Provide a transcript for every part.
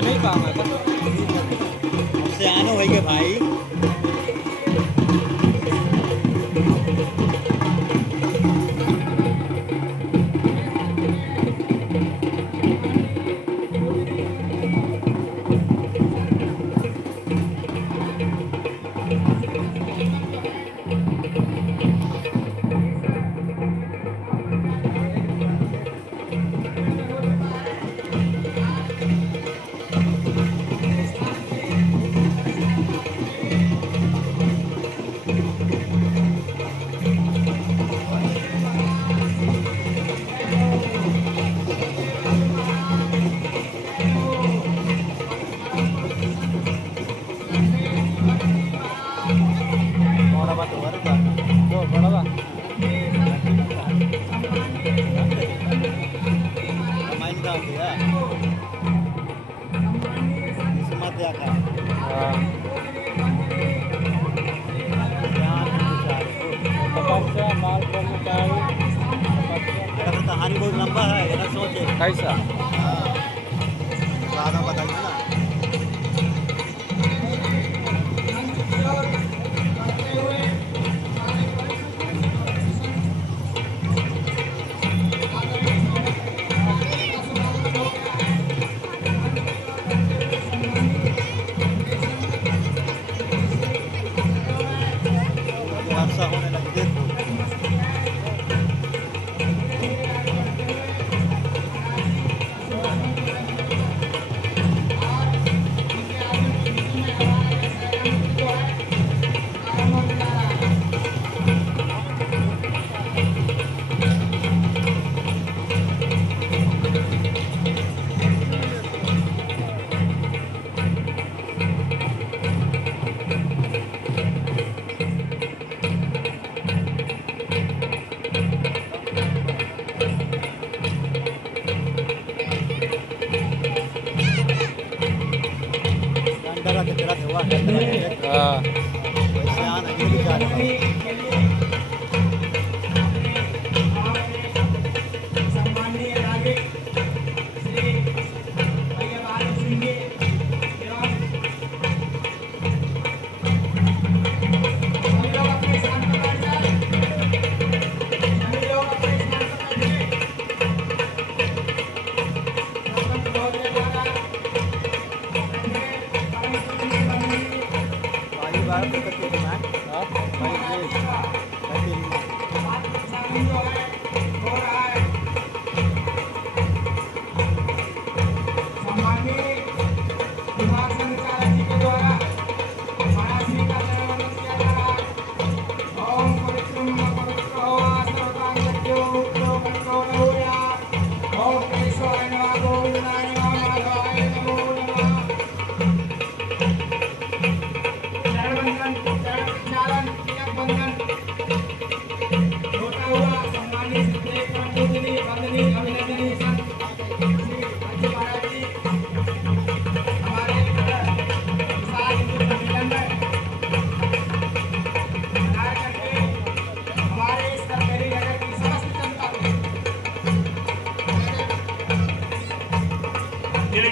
नहीं काम है से आनो भाई के भाई कहानी बहुत लंबा है, ये ना सोचे कैसा बाद में बताइए ना। वर्षा होने लगी देखो। हाँ वैसे आना ये भी जा रहा है।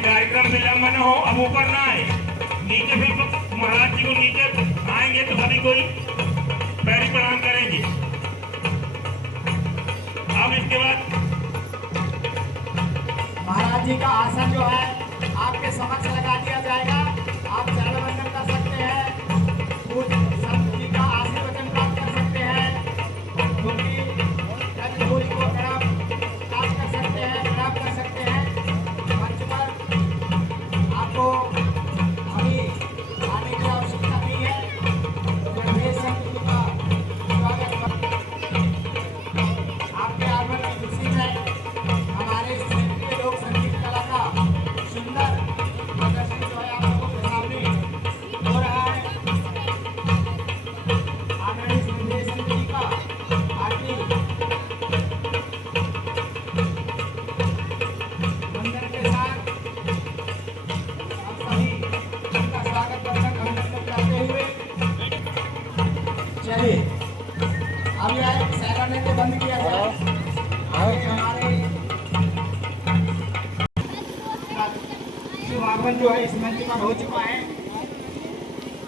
कार्यक्रम विलंबन हो, अब ऊपर ना आए नीचे, फिर महाराज जी को नीचे आएंगे तो सभी कोई पैरी प्रणाम करेंगे। अब इसके बाद महाराज जी का आसन जो है आपके समक्ष लगा दिया जाएगा। आप चरण वंदन कर सकते हैं, संत जी का आशीर्वचन प्राप्त कर सकते हैं, कटोरी को प्रणाम प्राप्त कर सकते हैं, प्रणाम कर सकते हैं। मंच पर आपको अभी आने की आवश्यकता नहीं है। संत जी का स्वागत आपके आगमन की खुशी में हमारे क्षेत्रीय लोक संगीत कला का सुंदर प्रदर्शन जो है समापन जो है इस मंच पर हो चुका है।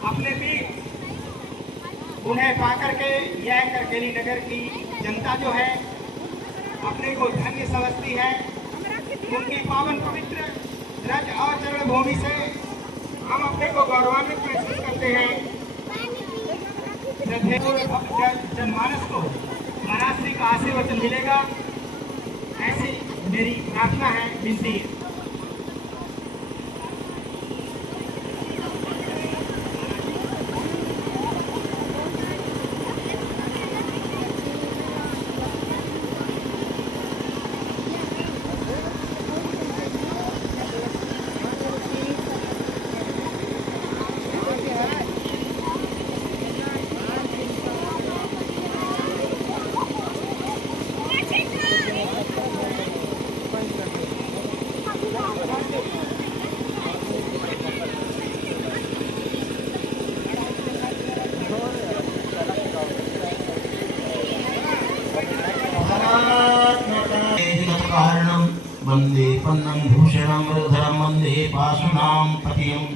अपने भी उन्हें पाकर के यह करकेली नगर की जनता जो है अपने को धन्य समझती है। उनकी पावन पवित्र रज और चरण भूमि से हम अपने को गौरवान्वित महसूस करते हैं। जनमानस को महाराज श्री का आशीर्वचन मिलेगा, ऐसी मेरी प्रार्थना है, विनती है। कारणं वन्दे पन्नं भूषणं मृधरं वन्दे पाशुनां पतियम्।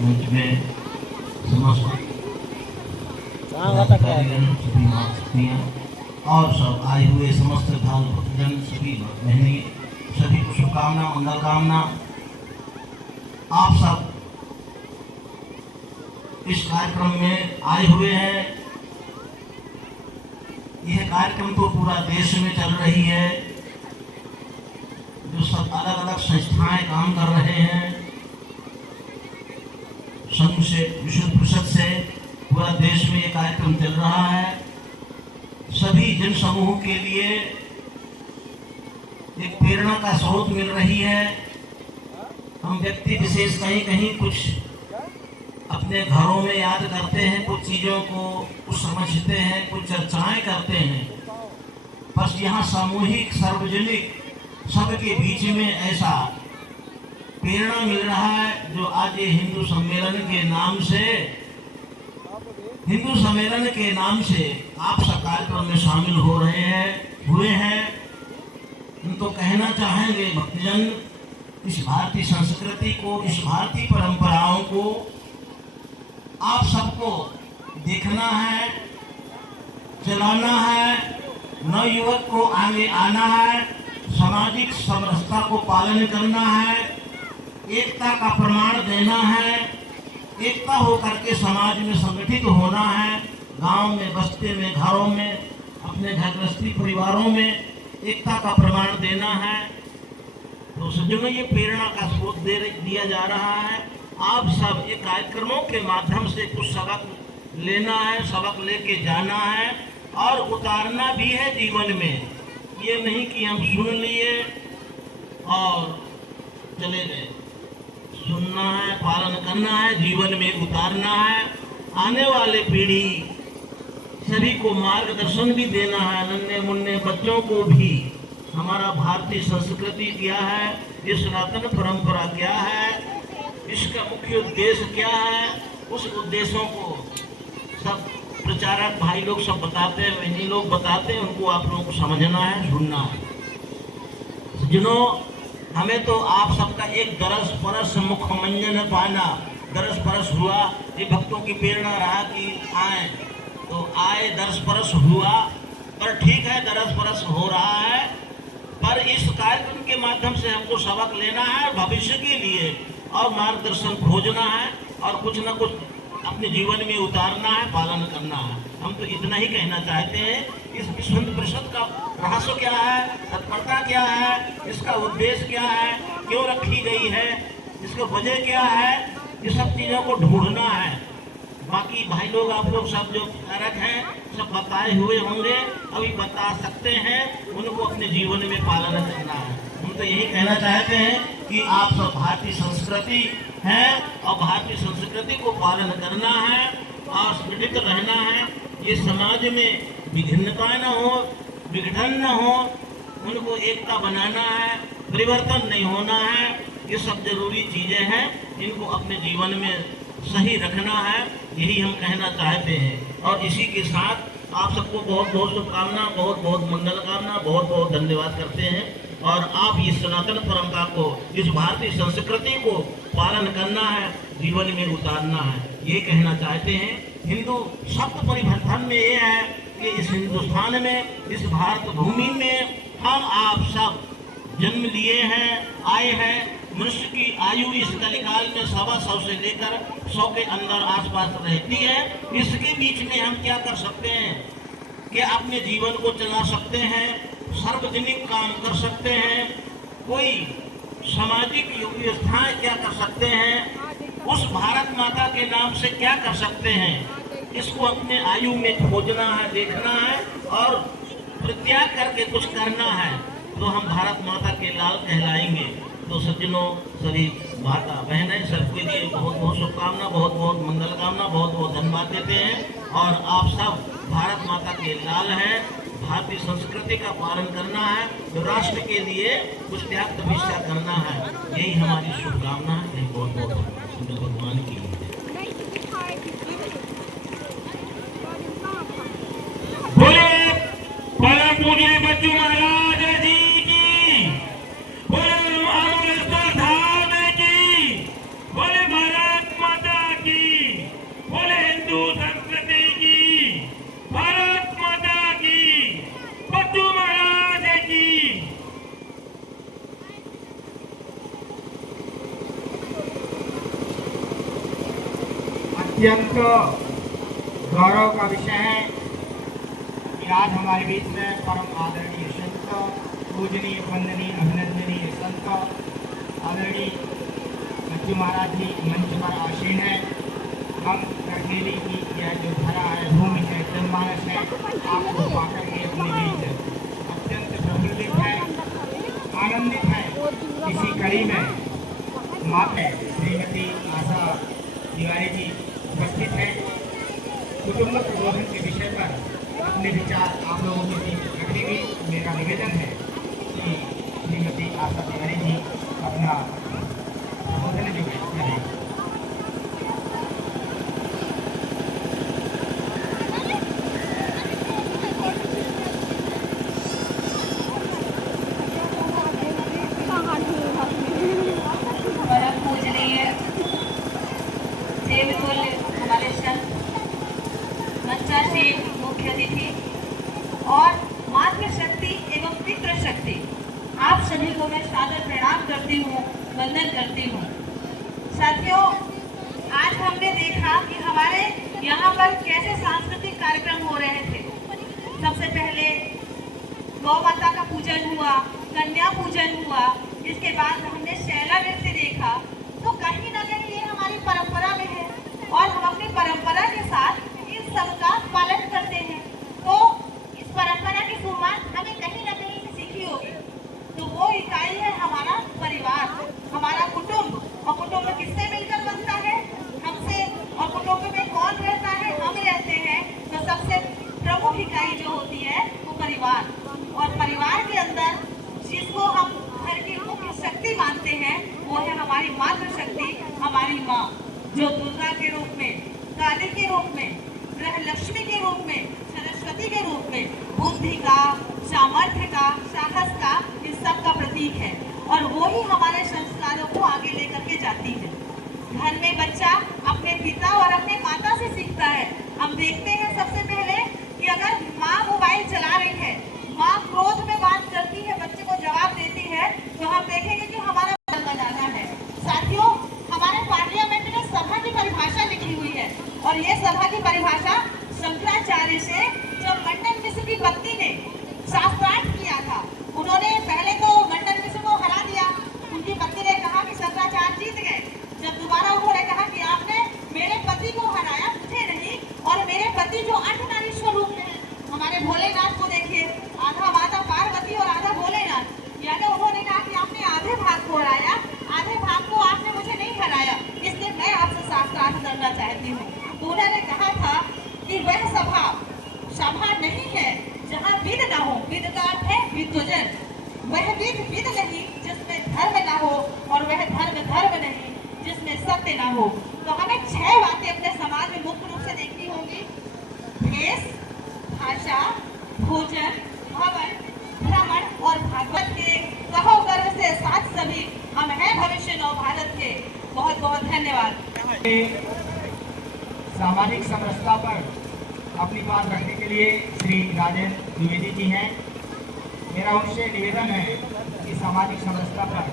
मंच में समस्त सभी माताएं और सब आए हुए समस्त भक्तजन, सभी बहनें, सभी को शुभकामना, मंगल कामना। आप सब इस कार्यक्रम में आए हुए हैं। यह कार्यक्रम तो पूरा देश में चल रही है, जो सब अलग अलग संस्थाएं काम कर रहे हैं, संघ से, विश्व परिषद से पूरा देश में ये कार्यक्रम चल रहा है। सभी जन समूह के लिए एक प्रेरणा का स्रोत मिल रही है। हम व्यक्ति विशेष कहीं कहीं कुछ अपने घरों में याद करते हैं, कुछ चीज़ों को कुछ समझते हैं, कुछ चर्चाएं करते हैं, बस यहाँ सामूहिक सार्वजनिक सबके बीच में ऐसा प्रेरणा मिल रहा है, जो आज ये हिंदू सम्मेलन के नाम से आप सब कार्यक्रम में शामिल हो रहे हैं, हुए हैं। हम तो कहना चाहेंगे भक्तजन, इस भारतीय संस्कृति को, इस भारतीय परंपराओं को आप सबको देखना है, चलाना है, नवयुवक को आगे आना है, सामाजिक समरसता को पालन करना है, एकता का प्रमाण देना है, एकता होकर के समाज में संगठित होना है, गांव में, बस्ती में, घरों में, अपने घर गृहस्थी परिवारों में एकता का प्रमाण देना है। तो सज्जनों, ये प्रेरणा का स्रोत दिया जा रहा है। आप सब ये कार्यक्रमों के माध्यम से कुछ सबक लेना है, सबक लेके जाना है और उतारना भी है जीवन में। ये नहीं कि हम सुन लिए और चले गए। सुनना है, पालन करना है, जीवन में उतारना है। आने वाले पीढ़ी सभी को मार्गदर्शन भी देना है, नन्हे मुन्ने बच्चों को भी। हमारा भारतीय संस्कृति क्या है, ये सनातन परंपरा क्या है, इसका मुख्य उद्देश्य क्या है, उस उद्देश्यों को सब प्रचारक भाई लोग सब बताते हैं, वही लोग बताते हैं, उनको आप लोगों को समझना है, सुनना है। जिन्हों हमें तो आप सबका एक दरस परस मुख मंजन पाना, दरस परस हुआ, ये भक्तों की प्रेरणा रहा कि आए, तो आए, दरस परस हुआ। पर ठीक है, दरस परस हो रहा है, पर इस कार्यक्रम के माध्यम से हमको सबक लेना है भविष्य के लिए और मार्गदर्शन खोजना है और कुछ न कुछ अपने जीवन में उतारना है, पालन करना है। हम तो इतना ही कहना चाहते हैं। इस विश्व परिषद का रहस्य क्या है, तत्परता क्या है, इसका उद्देश्य क्या है, क्यों रखी गई है, इसका वजह क्या है, ये सब चीज़ों को ढूंढना है। बाकी भाई लोग, आप लोग सब जो कारक हैं, सब बताए हुए होंगे, अभी बता सकते हैं, उनको अपने जीवन में पालन करना है। हम तो यही कहना चाहते हैं कि आप सब भारतीय संस्कृति हैं और भारतीय संस्कृति को पालन करना है और संगठित रहना है। ये समाज में विभिन्नता न हो, विघटन न हो, उनको एकता बनाना है, परिवर्तन नहीं होना है। ये सब जरूरी चीज़ें हैं, इनको अपने जीवन में सही रखना है, यही हम कहना चाहते हैं। और इसी के साथ आप सबको बहुत बहुत शुभकामना, बहुत बहुत मंगल कामना, बहुत बहुत धन्यवाद करते हैं। और आप इस सनातन परंपरा को, इस भारतीय संस्कृति को पालन करना है, जीवन में उतारना है, ये कहना चाहते हैं। हिंदू शब्द परिवर्तन में ये है कि इस हिंदुस्तान में, इस भारत भूमि में हम आप सब जन्म लिए हैं, आए हैं। मनुष्य की आयु इस कलिकाल में 125 से लेकर 100 के अंदर आसपास रहती है। इसके बीच में हम क्या कर सकते हैं कि अपने जीवन को चला सकते हैं, सार्वजनिक काम कर सकते हैं, कोई सामाजिक व्यवस्थाएं क्या कर सकते हैं, उस भारत माता के नाम से क्या कर सकते हैं, इसको अपने आयु में खोजना है, देखना है और प्रत्याग करके कुछ करना है, तो हम भारत माता के लाल कहलाएंगे। तो सज्जनों, सभी माता बहनें, सबके लिए बहुत बहुत शुभकामना, बहुत बहुत मंगल कामना, बहुत बहुत धन्यवाद देते हैं। और आप सब भारत माता के लाल हैं, भारतीय संस्कृति का पालन करना है, तो राष्ट्र के लिए कुछ त्याग तपस्या करना है, यही हमारी शुभकामना है। बहुत बहुत भगवान की बोले परम पूज्य बच्चू महाराज जी की, बोले अमृतसर धाम की, बोले भारत माता की, बोले हिंदू संस्कृति की, भारत माता की, बच्चू महाराज की। अत्यंत गौरव का विषय है कि आज हमारे बीच में परम आदरणीय संत, पूजनीय, वंदनीय, अभिनंदनीय संत आदरणीय बच्चू महाराज जी मंच पर आसीन है। हम करखेली की यह जो धरा है, भूमि है, जनमानस है, आपको पाकर के अपने बीच अत्यंत प्रफुल्लित है, आनंदित है। इसी कड़ी में माता श्रीमती आशा तिवारी जी उपस्थित है। कुटुंब प्रबोधन के विषय पर अपने विचार आप लोगों के बीच रखेंगे। मेरा निवेदन है कि श्रीमती आशा तिवारी जी अपना प्रबोधन जो करें। परम पूजनीय देवतुल्य हमारे संत, मंचासीन मुख्य अतिथि और मातृशक्ति एवं पितृशक्ति, आप सभी को मैं सादर प्रणाम करती हूँ, वंदन करती हूँ। साथियों, आज हमने देखा कि हमारे यहाँ पर कैसे सांस्कृतिक कार्यक्रम हो रहे थे। सबसे पहले गौ माता का पूजन हुआ, कन्या पूजन हुआ, इसके बाद हमने शैला नृत्य देखा। तो कहीं ना कहीं ये हमारी परंपरा में है और हम अपनी परंपरा के साथ इन सब का पालन करते हैं। तो इस परंपरा की शुरुआत हमें कहीं ना कहीं से सीखी होगी। तो वो इकाई है हमारा परिवार, हमारा कुटुंब। और कुटुंब किससे मिलकर बनता है? हमसे। और कुटुंब में कौन रहता है? हम रहते हैं। तो सबसे प्रमुख इकाई जो होती है वो परिवार। और परिवार के अंदर जिसको हम घर की मुख्य शक्ति मानते हैं वो है हमारी मातृशक्ति, हमारी माँ, जो दुर्गा के रूप में, काली के रूप में, गृहलक्ष्मी के रूप में, सरस्वती के रूप में बुद्धि का, सामर्थ्य का, साहस का, इन सब का प्रतीक है। और वो ही हमारे संस्कारों को आगे लेकर के जाती है। घर में बच्चा अपने पिता और अपने माता से सीखता है। हम देखते हैं सबसे पहले कि अगर माँ मोबाइल चला रही है, माँ क्रोध में बात करती है, बच्चे को जवाब देती है, तो हम देखेंगे कि हमारा बदल बनाना है। साथियों, हमारे पार्लियामेंट में सभा की परिभाषा लिखी हुई है और ये सभा की परिभाषा शंकराचार्य से जब मंडन मिश्र की पत्नी ने शास्त्रार्थ किया था, उन्होंने पहले तो मंडन मिश्र को हरा दिया। उनकी पत्नी ने कहा कि शंकराचार्य जीत गए। जब दोबारा उन्होंने कहा कि आपने मेरे पति को हराया, मुझे नहीं, और मेरे पति जो अर्धनारीश्वर रूप में है, हमारे भोलेनाथ को देखिए, आधा माता पार्वती और आधा भोलेनाथ। यानी उन्होंने कहा कि आपने आधे भाग को हराया, आधे भाग को आपने मुझे नहीं हराया, इसलिए मैं आपसे शास्त्रार्थ करना चाहती हूँ। तो उन्होंने कहा था कि वह सभा नहीं है जहाँ विद न हो। विद का अर्थ है विद्वजन। वह विद नहीं जिसमें धर्म न हो, और वह धर्म नहीं जिसमें सत्य न हो। तो हमें 6 बातें अपने समाज में मुख्य रूप से देखनी होगी: भेष, भाषा, भोजन, भवन, भ्रमण और भागवत के बहुत बहुत धन्यवाद। सामाजिक समरसता पर अपनी बात रखने के लिए श्री राजेंद्र द्विवेदी जी हैं। मेरा उनसे निवेदन है कि सामाजिक समरसता पर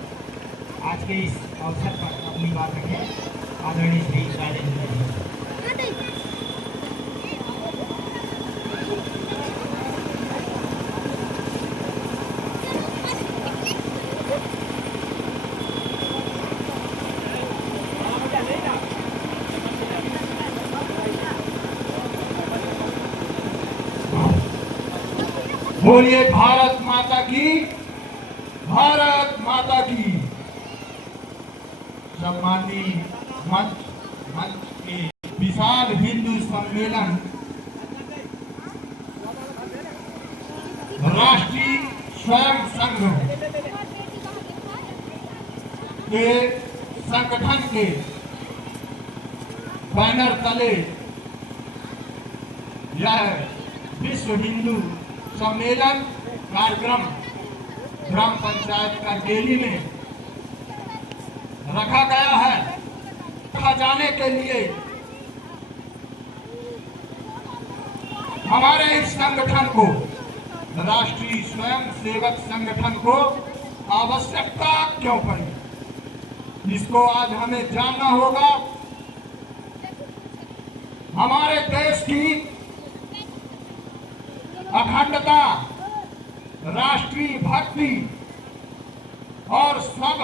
आज के इस अवसर पर अपनी बात रखें। आदरणीय श्री राजेंद्र जी। बोलिए भारत माता की, भारत माता की। सम्मानीय मंच के विशाल हिंदू सम्मेलन राष्ट्रीय स्वयं संघ के संगठन के बैनर तले यह विश्व हिंदू सम्मेलन कार्यक्रम ग्राम पंचायत का डेली में रखा गया है। रखा जाने के लिए हमारे इस संगठन को, राष्ट्रीय स्वयं सेवक संगठन को आवश्यकता क्यों पड़ी, इसको आज हमें जानना होगा। हमारे देश की अखंडता, राष्ट्रीय भक्ति और सब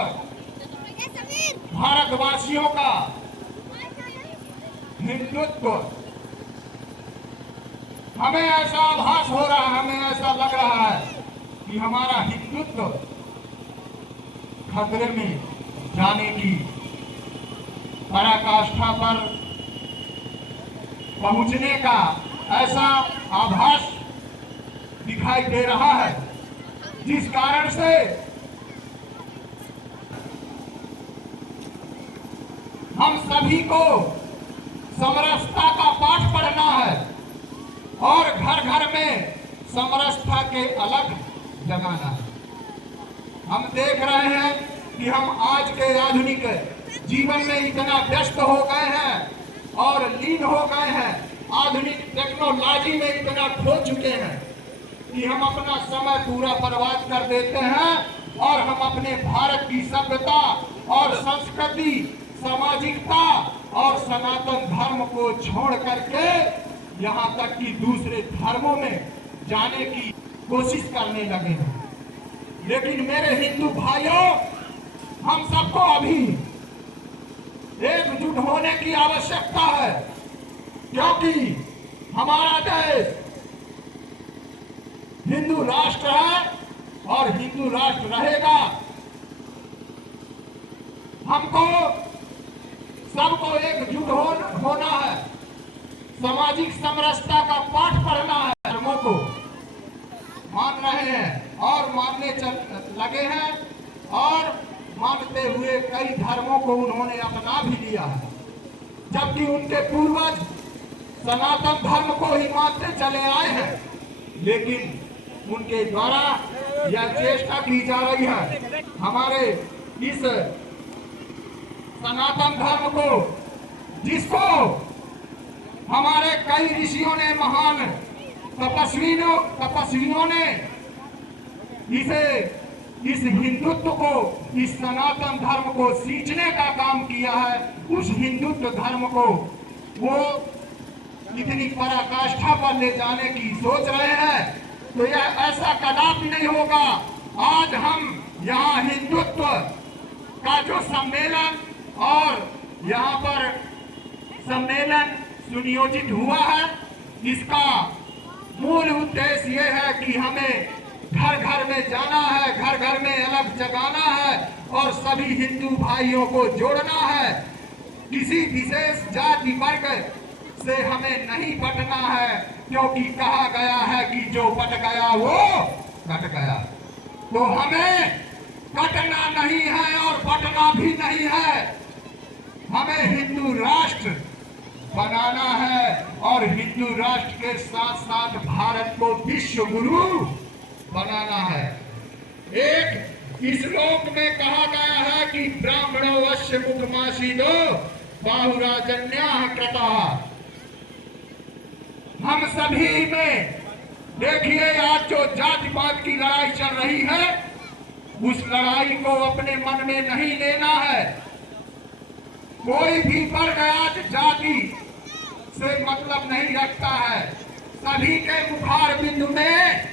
भारतवासियों का हिंदुत्व, हमें ऐसा आभास हो रहा है, हमें ऐसा लग रहा है कि हमारा हिंदुत्व खतरे में जाने की पराकाष्ठा पर पहुंचने का ऐसा आभास दिखाई दे रहा है, जिस कारण से हम सभी को समरसता का पाठ पढ़ना है और घर घर में समरसता के अलग जगाना है। हम देख रहे हैं कि हम आज के आधुनिक जीवन में इतना व्यस्त हो गए हैं और लीन हो गए हैं, आधुनिक टेक्नोलॉजी में इतना खो चुके हैं कि हम अपना समय पूरा बर्बाद कर देते हैं और हम अपने भारत की सभ्यता और संस्कृति, सामाजिकता और सनातन धर्म को छोड़ करके यहाँ तक कि दूसरे धर्मों में जाने की कोशिश करने लगे हैं। लेकिन मेरे हिंदू भाइयों, हम सबको अभी एकजुट होने की आवश्यकता है, क्योंकि हमारा देश हिंदू राष्ट्र है और हिंदू राष्ट्र रहेगा। हमको सबको एकजुट होना है, सामाजिक समरसता का पाठ पढ़ना है। धर्मों को मान रहे हैं और मानने लगे हैं और मानते हुए कई धर्मों को उन्होंने अपना भी लिया है, जबकि उनके पूर्वज सनातन धर्म को ही मानते चले आए हैं। लेकिन उनके द्वारा यह चेष्टा की जा रही है हमारे इस सनातन धर्म को, जिसको हमारे कई ऋषियों ने, महान तपस्वियों ने इस हिंदुत्व को, इस सनातन धर्म को सींचने का काम किया है। उस हिंदुत्व धर्म को वो इतनी पराकाष्ठा पर ले जाने की सोच रहे हैं, तो यह ऐसा कदापि नहीं होगा। आज हम यहाँ हिंदुत्व का जो सम्मेलन और यहाँ पर सम्मेलन सुनियोजित हुआ है, इसका मूल उद्देश्य ये है कि हमें घर घर में जाना है, घर घर में अलग जगाना है और सभी हिंदू भाइयों को जोड़ना है। किसी विशेष जाति वर्ग से हमें नहीं बटना है, क्योंकि कहा गया है कि जो बट गया वो कट गया। तो हमें कटना नहीं है और बटना भी नहीं है, हमें हिंदू राष्ट्र बनाना है और हिंदू राष्ट्र के साथ साथ भारत को विश्व गुरु बनाना है। एक इस लोक में कहा गया है कि ब्राह्मणो वश्य मुखमासीदो बाहुराजन्या कृता। हम सभी में देखिए आज जो जातिवाद की लड़ाई चल रही है, उस लड़ाई को अपने मन में नहीं लेना है। कोई भी वर्ग आज जाति से मतलब नहीं रखता है। सभी के मुखार बिंदु में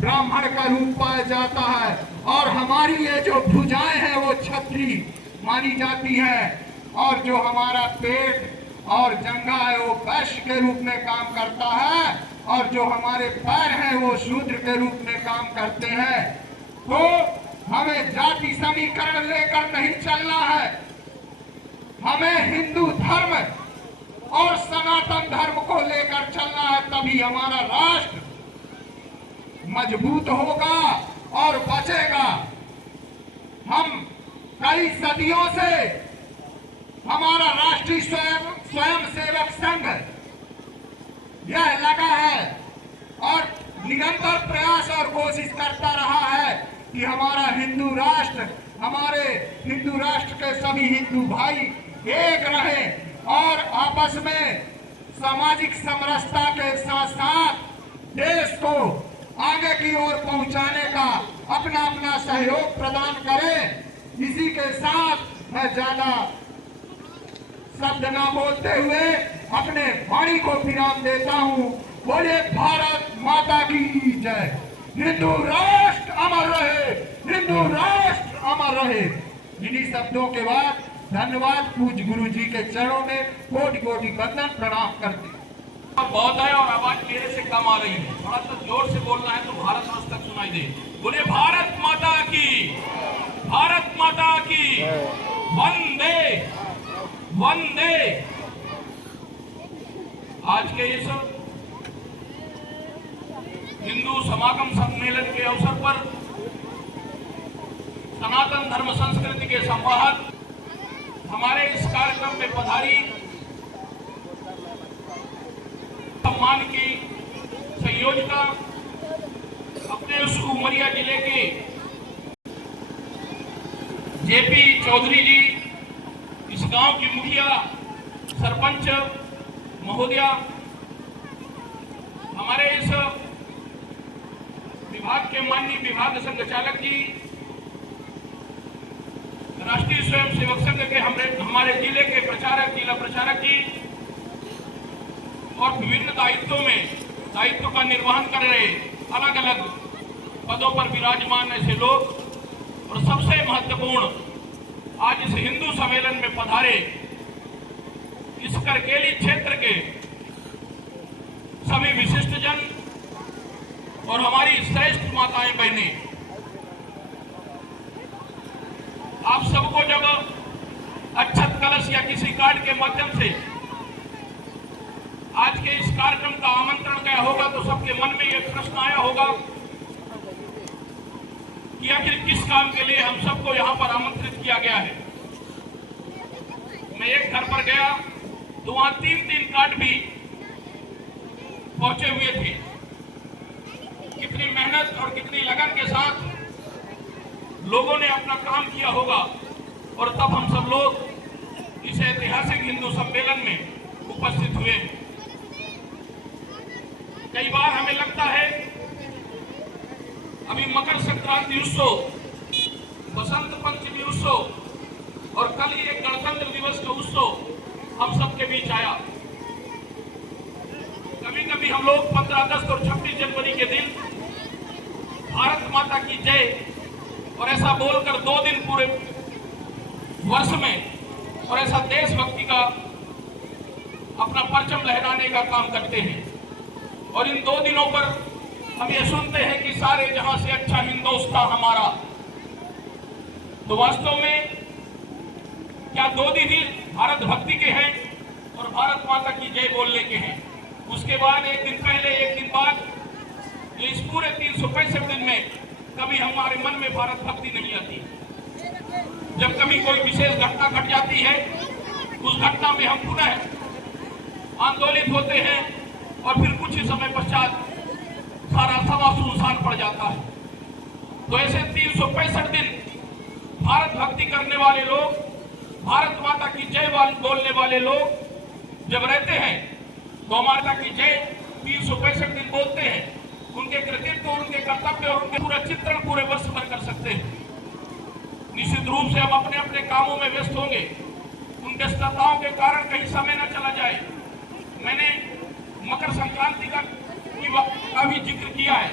ब्राह्मण का रूप पाया जाता है और हमारी ये जो भुजाएं हैं वो क्षत्रिय मानी जाती है और जो हमारा पेट और जंघा है वो वैश्य के रूप में काम करता है और जो हमारे पैर हैं वो शूद्र के रूप में काम करते हैं। तो हमें जाति समीकरण लेकर नहीं चलना है, हमें हिंदू धर्म और सनातन धर्म को लेकर चलना है, तभी हमारा राष्ट्र मजबूत होगा और बचेगा। हम कई सदियों से हमारा राष्ट्रीय स्वयं सेवक संघ यह लगा है और निरंतर प्रयास और कोशिश करता रहा है कि हमारा हिंदू राष्ट्र, हमारे हिंदू राष्ट्र के सभी हिंदू भाई एक रहे और आपस में सामाजिक समरसता के साथ साथ देश को आगे की ओर पहुंचाने का अपना अपना सहयोग प्रदान करें। इसी के साथ मैं ज्यादा शब्द ना बोलते हुए अपने वाणी को विराम देता हूं। बोले भारत माता की जय। हिंदू राष्ट्र अमर रहे, हिंदू राष्ट्र अमर रहे। इन्हीं शब्दों के बाद धन्यवाद। पूज्य गुरु जी के चरणों में कोटि कोटि वंदन प्रणाम करते हैं। बहुत है और आवाज मेरे से कम आ रही है, थोड़ा सा जोर से बोलना है तो भारत वर्ष तक सुनाई दे। बोले भारत माता की, भारत माता की वंदे वंदे। आज के इस हिंदू समागम सम्मेलन के अवसर पर सनातन धर्म संस्कृति के संवाहक हमारे इस कार्यक्रम में पधारी सम्मान की संयोजिका अपने उस उमरिया जिले के जेपी चौधरी जी, इस गांव की मुखिया सरपंच महोदया, हमारे इस विभाग के माननीय विभाग संचालक जी, राष्ट्रीय स्वयं सेवक संघ के हमारे जिले के प्रचारक, जिला प्रचारक जी और विभिन्न दायित्व का निर्वहन कर रहे अलग अलग पदों पर विराजमान ऐसे लोग, और सबसे महत्वपूर्ण आज इस हिंदू सम्मेलन में पधारे इस करकेली क्षेत्र के सभी विशिष्ट जन और हमारी श्रेष्ठ माताएं बहनें, आप सबको जब अक्षत कलश या किसी कार्ड के माध्यम से आज के इस कार्यक्रम का आमंत्रण गया होगा तो सबके मन में यह प्रश्न आया होगा कि आखिर किस काम के लिए हम सबको यहाँ पर आमंत्रित किया गया है। मैं एक घर पर गया तो वहां 3-3 कार्ड भी पहुंचे हुए थे। कितनी मेहनत और कितनी लगन के साथ लोगों ने अपना काम किया होगा और तब हम सब लोग इस ऐतिहासिक हिंदू सम्मेलन में उपस्थित हुए। कई बार हमें लगता है अभी मकर संक्रांति उत्सव, बसंत पंचमी उत्सव और कल ही एक गणतंत्र दिवस का उत्सव हम सबके बीच आया। कभी कभी हम लोग 15 अगस्त और 26 जनवरी के दिन भारत माता की जय और ऐसा बोलकर 2 दिन पूरे वर्ष में और ऐसा देशभक्ति का अपना परचम लहराने का काम करते हैं। और इन 2 दिनों पर हम ये सुनते हैं कि सारे जहां से अच्छा हिंदुस्तान हमारा। तो वास्तव में क्या 2 दिन ही भारत भक्ति के हैं और भारत माता की जय बोलने के हैं? उसके बाद एक दिन पहले एक दिन बाद इस पूरे 365 दिन में कभी हमारे मन में भारत भक्ति नहीं आती। जब कभी कोई विशेष घटना घट जाती है उस घटना में हम पुनः आंदोलित होते हैं और फिर कुछ ही समय पश्चात सारा सभा सुनसान पड़ जाता है। तो ऐसे 365 दिन भारत भक्ति करने वाले लोग, भारत माता की जय बोलने वाले लोग जब रहते हैं तो माता की जय 365 दिन बोलते हैं। उनके कृतित्व, उनके कर्तव्य और उनके पूरा चित्रण पूरे वर्ष भर कर सकते हैं। निश्चित रूप से हम अपने अपने कामों में व्यस्त होंगे, उन व्यस्तताओं के कारण कहीं समय न चला जाए। मैंने मकर संक्रांति का भी जिक्र किया है।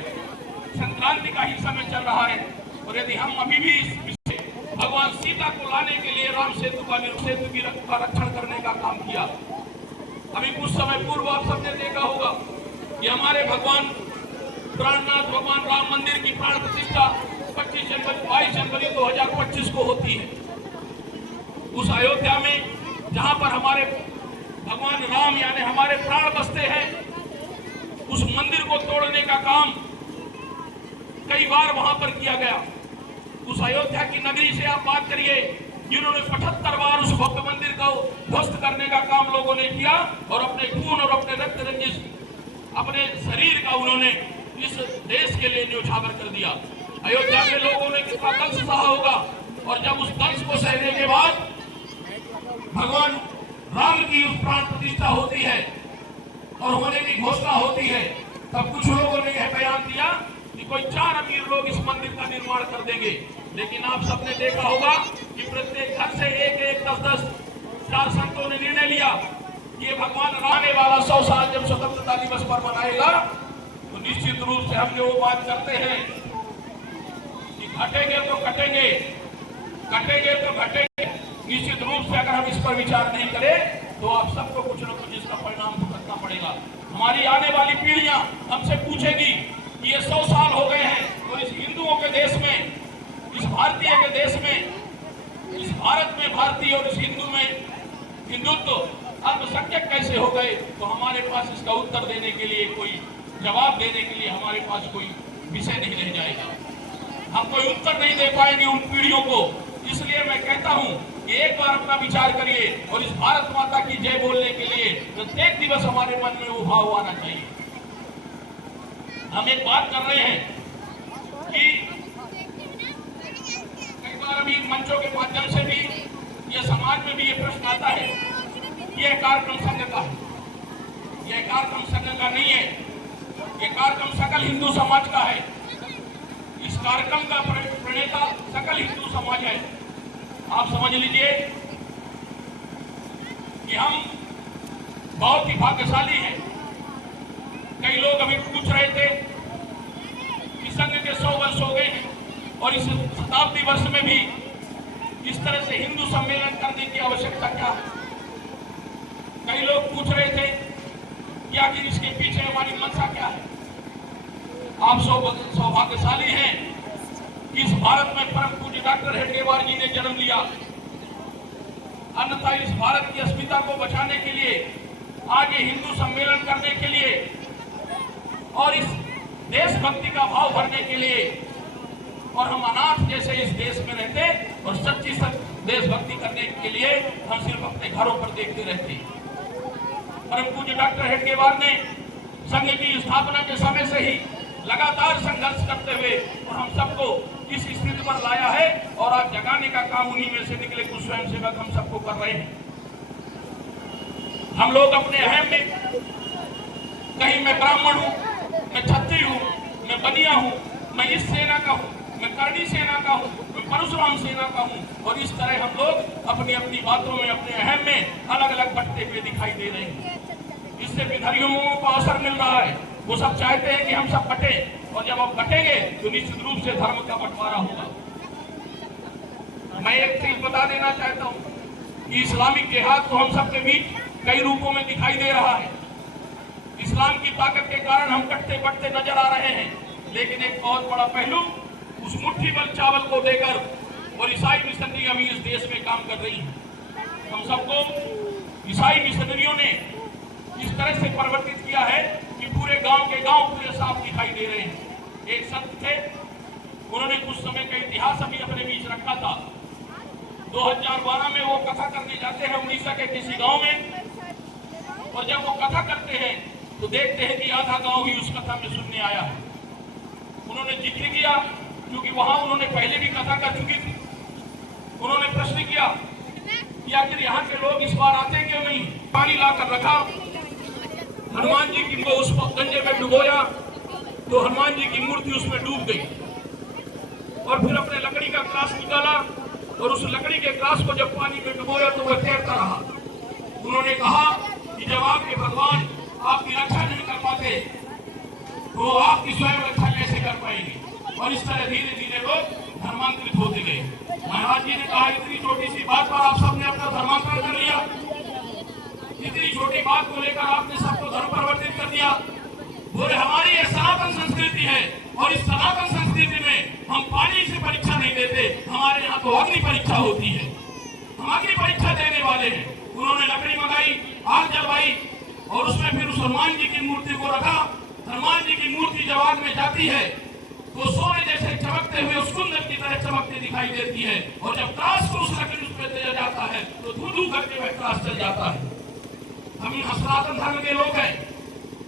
संक्रांति का ही समय चल रहा है और यदि हम अभी भी इस भगवान सीता को लाने के लिए राम सेतु की रक्षण करने का काम किया। अभी कुछ समय पूर्व आप सबने देखा होगा कि हमारे भगवान प्राणनाथ भगवान राम मंदिर की प्राण प्रतिष्ठा 22 जनवरी 2025 को होती है। उस अयोध्या में जहां पर हमारे भगवान राम यानी हमारे प्राण बसते हैं, उस मंदिर को तोड़ने का काम कई बार वहां पर किया गया। उस अयोध्या की नगरी से आप बात करिए, जिन्होंने 75 बार उस भव्य मंदिर को ध्वस्त करने का काम लोगों ने किया और अपने खून और अपने रक्त रंजिश अपने शरीर का उन्होंने इस देश के लिए न्योछावर कर दिया। अयोध्या के लोगों ने कितना दंश सहा होगा और जब उस दंश को सहने के बाद भगवान राम की उस प्राण प्रतिष्ठा होती है और होने की घोषणा होती है, तब कुछ लोगों ने यह बयान दिया कि कोई 4 अमीर लोग इस मंदिर का निर्माण कर देंगे। लेकिन आप सबने देखा होगा कि प्रत्येक घर से 1-1, 10-10 4 संतों ने निर्णय लिया कि ये भगवान आने वाला 100 साल जब स्वतंत्रता दिवस पर मनाएगा तो निश्चित रूप से हम जो बात करते हैं कि घटेंगे तो कटेंगे, कटेंगे तो घटेंगे। निश्चित रूप से अगर हम इस पर विचार नहीं करें तो आप सबको कुछ न कुछ इसका परिणाम भुगतना पड़ेगा। हमारी आने वाली पीढ़ियां हमसे पूछेगी कि ये 100 साल हो गए हैं और इस हिंदुओं के देश में, इस भारतीय के देश में, इस भारत में भारतीय और इस हिंदू में हिंदुत्व अल्पसंख्यक कैसे हो गए। तो हमारे पास इसका उत्तर देने के लिए कोई जवाब देने के लिए हमारे पास कोई विषय नहीं रह जाएगा। हम कोई उत्तर नहीं दे पाएंगे उन पीढ़ियों को। इसलिए मैं कहता हूं कि एक बार अपना विचार करिए और इस भारत माता की जय बोलने के लिए प्रत्येक दिवस हमारे मन में वो भाव आना चाहिए। हम एक बात कर रहे हैं कि कई बार अभी मंचों के माध्यम से भी यह समाज में भी ये प्रश्न आता है, यह कार्यक्रम संघ का है, यह कार्यक्रम संघ का नहीं है, यह कार्यक्रम सकल हिंदू समाज का है। इस कार्यक्रम का प्रणेता सकल हिंदू समाज है। आप समझ लीजिए कि हम बहुत ही भाग्यशाली हैं। कई लोग अभी पूछ रहे थे कि संघ के 100 वर्ष हो गए हैं और इस शताब्दी वर्ष में भी इस तरह से हिंदू सम्मेलन करने की आवश्यकता क्या है। कई लोग पूछ रहे थे कि आखिर इसके पीछे हमारी मंशा क्या है। आप सौभाग्यशाली हैं कि इस भारत में परम पूज्य डॉक्टर हेडगेवार जी ने जन्म लिया। अन्यथा इस भारत की अस्मिता को बचाने के लिए, आज ये हिंदू सम्मेलन करने के लिए और इस देशभक्ति का भाव भरने के लिए, और हम अनाथ जैसे इस देश में रहते और सच्ची देशभक्ति करने के लिए हम सिर्फ अपने घरों पर देखते रहते। परम पूज्य डॉक्टर हेडगेवार ने संघ की स्थापना के समय से ही लगातार संघर्ष करते हुए और हम सबको इस स्थिति पर लाया है और आज जगाने का काम उन्हीं में से निकले कुछ स्वयंसेवक हम सबको कर रहे हैं। हम लोग अपने अहम में, कहीं मैं ब्राह्मण हूँ, मैं क्षत्रिय हूँ, मैं बनिया हूँ, मैं इस सेना का हूँ, मैं करणी सेना का हूँ, मैं परशुराम सेना का हूँ, और इस तरह हम लोग अपनी अपनी बातों में, अपने अहम में अलग अलग बंटते हुए दिखाई दे रहे हैं। इससे विधर्मियों को अवसर मिल रहा है। वो सब चाहते हैं कि हम सब बटे, और जब हम बटेंगे तो निश्चित रूप से धर्म का बंटवारा होगा। मैं एक चीज बता देना चाहता हूँ कि इस्लामिक जिहाद तो हम सबके बीच कई रूपों में दिखाई दे रहा है। इस्लाम की ताकत के कारण हम कटते बढ़ते नजर आ रहे हैं, लेकिन एक बहुत बड़ा पहलू उस मुट्ठी भर चावल को देकर और ईसाई मिशनरी अभी इस देश में काम कर रही है। हम सबको ईसाई मिशनरियों ने इस तरह से परिवर्तित किया है कि पूरे गांव के गांव पूरे साफ दिखाई दे रहे हैं। एक संत थे, उन्होंने कुछ समय का इतिहास अभी अपने बीच रखा था। 2012 में वो कथा करने जाते हैं उड़ीसा के किसी गांव में, और जब वो कथा करते हैं तो देखते हैं कि आधा गांव ही उस कथा में सुनने आया है। उन्होंने जिक्र किया क्योंकि वहां उन्होंने पहले भी कथा कर चुकी थी, उन्होंने प्रश्न किया कि आखिर यहाँ के लोग इस बार आते क्यों नहीं। पानी लाकर रखा, हनुमान जी की उस गंजे में डुबोया तो हनुमान जी की मूर्ति उसमें डूब गई। और फिर अपने लकड़ी का क्रास निकाला और उस लकड़ी के क्रास को जब पानी में डुबोया तो वह तैरता रहा। उन्होंने कहा कि जब आपके भगवान आपकी रक्षा नहीं कर पाते तो आपकी स्वयं रक्षा कैसे कर पाएंगे। और इस तरह धीरे धीरे लोग धर्मांतरित होते गए। महाराज जी ने कहा इतनी छोटी सी बात पर आप सबने अपना धर्मांतरण कर लिया, इतनी छोटी बात को लेकर आपने सबको धर्म परिवर्तित कर दिया। बोले हमारी यह सनातन संस्कृति है और इस सनातन संस्कृति में हम पानी से परीक्षा नहीं देते, हमारे यहाँ तो अग्नि परीक्षा होती है, हम अग्नि परीक्षा देने वाले हैं। उन्होंने लकड़ी मंगाई, आग जलवाई और उसमें फिर उस हनुमान जी की मूर्ति को रखा। हनुमान जी की मूर्ति जब आग में जाती है तो सोने जैसे चमकते हुए उस कुंदन की तरह चमकती दिखाई देती है। और जब त्रास को उस लकड़ी उसमें दिया जाता है तो धू धू करके वह त्रास चल जाता है। हम सनातन धर्म के लोग हैं,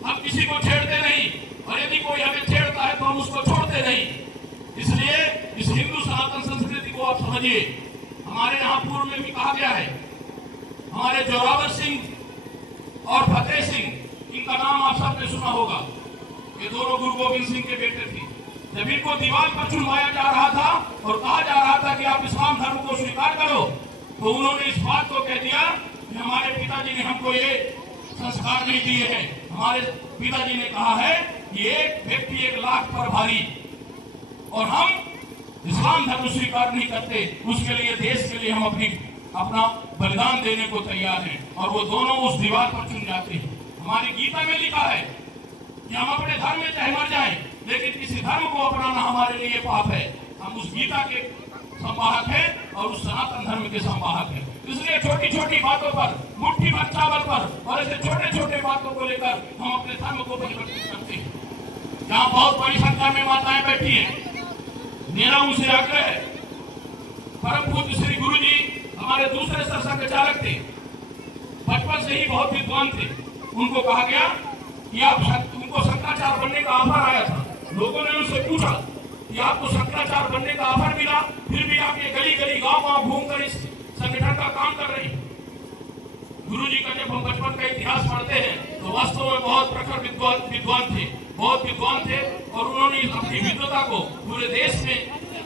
हम किसी को छेड़ते नहीं और यदि कोई हमें छेड़ता है तो हम उसको छोड़ते नहीं। इसलिए इस हिंदू सनातन संस्कृति को आप समझिए। हमारे यहाँ पूर्व में भी कहा गया है, हमारे जोरावर सिंह और फतेह सिंह, इनका नाम आप सबने सुना होगा। ये दोनों गुरु गोविंद सिंह के बेटे थे। जब इनको दीवार पर चुनवाया जा रहा था और कहा जा रहा था कि आप इस्लाम धर्म को स्वीकार करो तो उन्होंने इस बात को कह दिया कि हमारे पिताजी ने हमको ये संस्कार नहीं दिए हैं। हमारे पिताजी ने कहा है कि एक व्यक्ति 1 लाख पर भारी और हम इस्लाम धर्म स्वीकार नहीं करते, उसके लिए देश के लिए हम अपना बलिदान देने को तैयार हैं। और वो दोनों उस दीवार पर चुन जाते हैं। हमारी गीता में लिखा है कि हम अपने धर्म में चाहे मर जाएं लेकिन किसी धर्म को अपनाना हमारे लिए पाप है। हम उस गीता के संवाहक हैं और उस सनातन धर्म के संवाहक हैं। इसलिए छोटी छोटी बातों पर, मुट्ठी भर चावल पर और ऐसे छोटे छोटे बातों को लेकर हम अपने धर्म को परिवर्तित करते हैं। जहाँ बहुत बड़ी संख्या में माताएं बैठी हैं, मेरा उनसे आग्रह है, परम पूज्य श्री गुरु जी हमारे दूसरे सत्संग चालक थे, बचपन से ही बहुत विद्वान थे। उनको कहा गया कि आप उनको शंकराचार्य बनने का ऑफर आया था। लोगों ने उनसे पूछा कि आपको शंकराचार्य बनने का ऑफर मिला, फिर भी आप ये गली गली गांव गांव घूमकर इस संगठन का काम कर रहे हैं। गुरुजी का जब हम बचपन का इतिहास पढ़ते हैं तो वास्तव में बहुत प्रखर विद्वान थे और उन्होंने अपनी विद्वता को पूरे देश में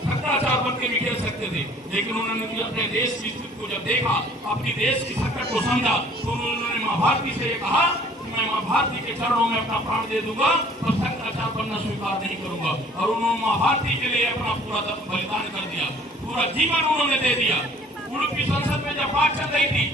शंकराचार्य बन के निखेर सकते थे। लेकिन उन्होंने अपने देश की स्थिति को जब देखा, अपनी देश की संकट को समझा तो उन्होंने माँ भारती से ये कहा कि मैं माँ भारती के चरणों में अपना प्राण दे दूंगा और शंकराचार्य बनना स्वीकार नहीं करूंगा। और उन्होंने माँ भारती के लिए अपना पूरा बलिदान कर दिया, पूरा जीवन उन्होंने दे दिया। उड़पी संसद में जब बात चल रही थी,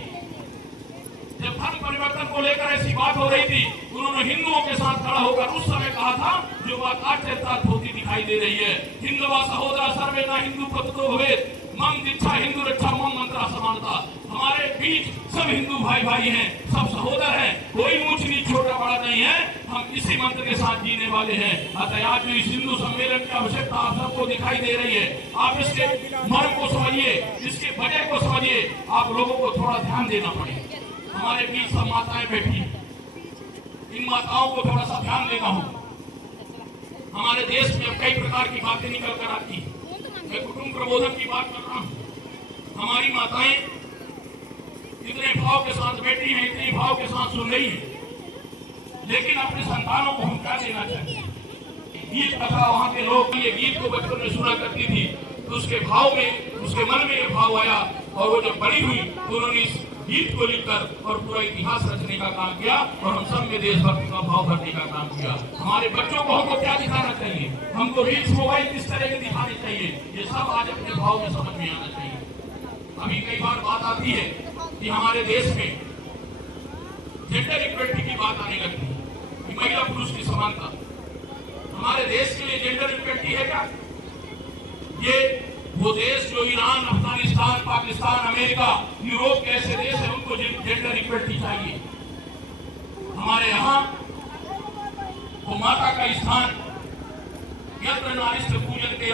जब धर्म परिवर्तन को लेकर ऐसी बात हो रही थी, उन्होंने हिंदुओं के साथ खड़ा होकर उस समय कहा था जो बात आज चर्चा होती दिखाई दे रही है। हिंदुवा सहोदरा सर्वे न हिंदू पततो हुए मम दीक्षा हिंदू रक्षा मम मंत्रा समानता। हमारे बीच सब हिंदू भाई भाई हैं, सब सहोदर हैं, कोई ऊंच नीच छोटा बड़ा नहीं है। हम इसी मंत्र के साथ जीने वाले हैं। अतः आज जो इस हिंदू सम्मेलन की आवश्यकता आप सबको दिखाई दे रही है, आप इसके मर्म को समझिए, इसके वजह को समझिए। आप लोगों को थोड़ा ध्यान देना पड़ेगा। हमारे बीच सब माताएं बैठी हैं, इन माताओं को थोड़ा सा ध्यान देना हो। हमारे देश में कई प्रकार की बातें निकल कर आती हैं। मैं कुटुंब प्रबोधन की बात कर रहा हूँ। हमारी माताएं इतने भाव के साथ बैठी हैं, इतने भाव के साथ सुन रही हैं, लेकिन अपने संतानों को हम क्या देना चाहिए। गीत कथा वहाँ के लोग ये गीत को बचपन में सुना करती थी तो उसके भाव में, उसके मन में ये भाव आया और वो जब बड़ी हुई तो उन्होंने इस गीत को लिखकर और पूरा इतिहास रचने का काम किया और हम सब में देशभक्ति का भाव भरने का काम किया। हमारे बच्चों को हमको क्या दिखाना चाहिए, हमको रील्स मोबाइल किस तरह के दिखाने चाहिए, ये सब आज अपने भाव में समझ में आना चाहिए। अभी कई बार बात आती है कि हमारे देश में जेंडर इक्वलिटी की बात आने लगती है कि महिला पुरुष की समानता। हमारे देश के लिए जेंडर इक्वलिटी है क्या? ये वो देश जो Iran, Afghanistan, Pakistan, America, Europe के ऐसे देश है, उनको जेंडर इक्वलिटी चाहिए। हमारे यहाँ वो माता का स्थान यत्र नारीश्वर पूजन के